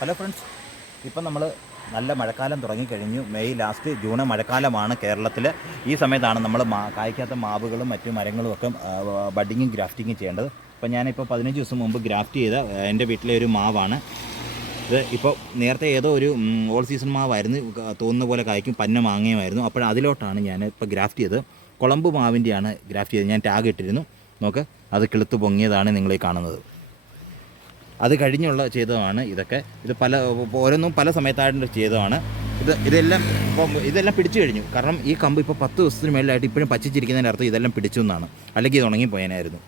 Hello friends ഇപ്പം നമ്മൾ നല്ല മഴക്കാലം തുടങ്ങിക്കഴിഞ്ഞു. മെയ് ലാസ്റ്റ് ജൂൺ മഴക്കാലമാണ് കേരളത്തിൽ ഈ സമയത്താണ് നമ്മൾ മാ കായ്ക്കാത്ത മാവുകളും മറ്റു മരങ്ങളും ഒക്കെ ബഡിങ്ങും ഗ്രാഫ്റ്റിങ്ങും ചെയ്യേണ്ടത്. അപ്പോൾ ഞാനിപ്പോൾ പതിനഞ്ച് ദിവസം മുമ്പ് ഗ്രാഫ്റ്റ് ചെയ്ത എന്റെ വീട്ടിലെ ഒരു മാവാണ്. ഇത് ഇപ്പോൾ നേരത്തെ ഏതോ ഒരു ഓൾ സീസൺ മാവായിരുന്നു. തോന്നുന്ന പോലെ കായ്ക്കും പന്ന മാങ്ങയുമായിരുന്നു അപ്പോൾ അതിലോട്ടാണ് ഞാൻ ഇപ്പോൾ ഗ്രാഫ്റ്റ് ചെയ്തത്. കുളമ്പ് മാവിന്റെയാണ് ഗ്രാഫ്റ്റ് ചെയ്തത്. ഞാൻ ടാഗ് ഇട്ടിരുന്നു. നോക്ക് അത് കിളുത്ത് പൊങ്ങിയതാണ് നിങ്ങളീ കാണുന്നത്. അത് കഴിഞ്ഞുള്ള ചെയ്തതാണ് ഇതൊക്കെ. ഇത് പല ഓരോന്നും പല സമയത്തായിട്ട് ചെയ്തതാണ്. ഇത് ഇതെല്ലാം ഇപ്പം ഇതെല്ലാം പിടിച്ചു കഴിഞ്ഞു. കാരണം ഈ കമ്പ് ഇപ്പോൾ പത്ത് ദിവസത്തിന് മേളിലായിട്ട് ഇപ്പോഴും പച്ചിച്ചിരിക്കുന്നതിന്റെ അർത്ഥം ഇതെല്ലാം പിടിച്ചു എന്നാണ്. അല്ലെങ്കിൽ ഇത് ഉണങ്ങിപ്പോയനായിരുന്നു.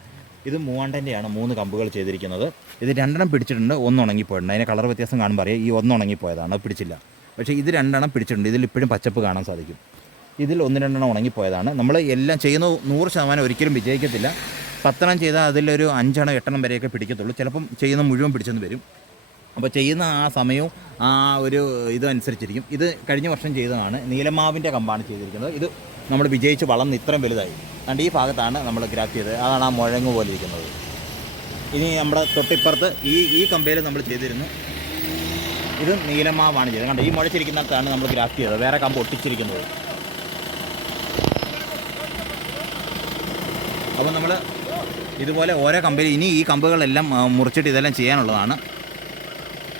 ഇത് മൂവാണ്ടന്റെയാണ് മൂന്ന് കമ്പുകൾ ചെയ്തിരിക്കുന്നത്. ഇത് രണ്ടെണ്ണം പിടിച്ചിട്ടുണ്ട് ഒന്ന് ഉണങ്ങിപ്പോയിട്ടുണ്ട്. അതിന്റെ കളർ വ്യത്യാസം കാണുമ്പോൾ അറിയാം ഈ ഒന്ന് ഉണങ്ങിപ്പോയതാണ് അത് പിടിച്ചില്ല. പക്ഷേ ഇത് രണ്ടെണ്ണം പിടിച്ചിട്ടുണ്ട്. ഇതിൽ ഇപ്പോഴും പച്ചപ്പ് കാണാൻ സാധിക്കും. ഇതിൽ ഒന്ന് രണ്ടെണ്ണം ഉണങ്ങിപ്പോയതാണ്. നമ്മൾ എല്ലാം ചെയ്യുന്ന നൂറ് ശതമാനം ഒരിക്കലും വിജയിക്കത്തില്ല. പത്തെണ്ണം ചെയ്താൽ അതിലൊരു അഞ്ചെണ്ണം എട്ടെണ്ണം വരെയൊക്കെ പിടിക്കത്തുള്ളൂ. ചിലപ്പം ചെയ്യുന്ന മുഴുവൻ പിടിച്ചെന്ന് വരും. അപ്പോൾ ചെയ്യുന്ന ആ സമയവും ആ ഒരു ഇതനുസരിച്ചിരിക്കും. ഇത് കഴിഞ്ഞ വർഷം ചെയ്തതാണ്. നീലമാവിന്റെ കമ്പാണ് ചെയ്തിരിക്കുന്നത്. ഇത് നമ്മൾ വിജയിച്ച് വളർന്ന് ഇത്രയും വലുതായി. അതുകൊണ്ട് ഈ ഭാഗത്താണ് നമ്മൾ ഗ്രാഫ് ചെയ്തത്. അതാണ് ആ മുഴങ്ങ് പോലെ ഇരിക്കുന്നത്. ഇനി നമ്മുടെ തൊട്ടിപ്പുറത്ത് ഈ ഈ കമ്പയിൽ നമ്മൾ ചെയ്തിരുന്നു. ഇത് നീലമാവാണ് ചെയ്തത്. കണ്ടോ ഈ മുഴച്ചിരിക്കുന്നിടത്താണ് നമ്മൾ ഗ്രാഫ് ചെയ്തത്. വേറെ കമ്പ് ഒട്ടിച്ചിരിക്കുന്നത്. അപ്പോൾ നമ്മൾ ഇതുപോലെ ഓരോ കമ്പനി ഇനി ഈ കമ്പുകളെല്ലാം മുറിച്ചിട്ട് ഇതെല്ലാം ചെയ്യാനുള്ളതാണ്.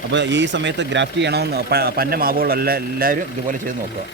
അപ്പോൾ ഈ സമയത്ത് ഗ്രാഫ്റ്റ് ചെയ്യണമെന്ന് പന്ന മാവുകളെല്ലാം എല്ലാവരും ഇതുപോലെ ചെയ്ത് നോക്കുക.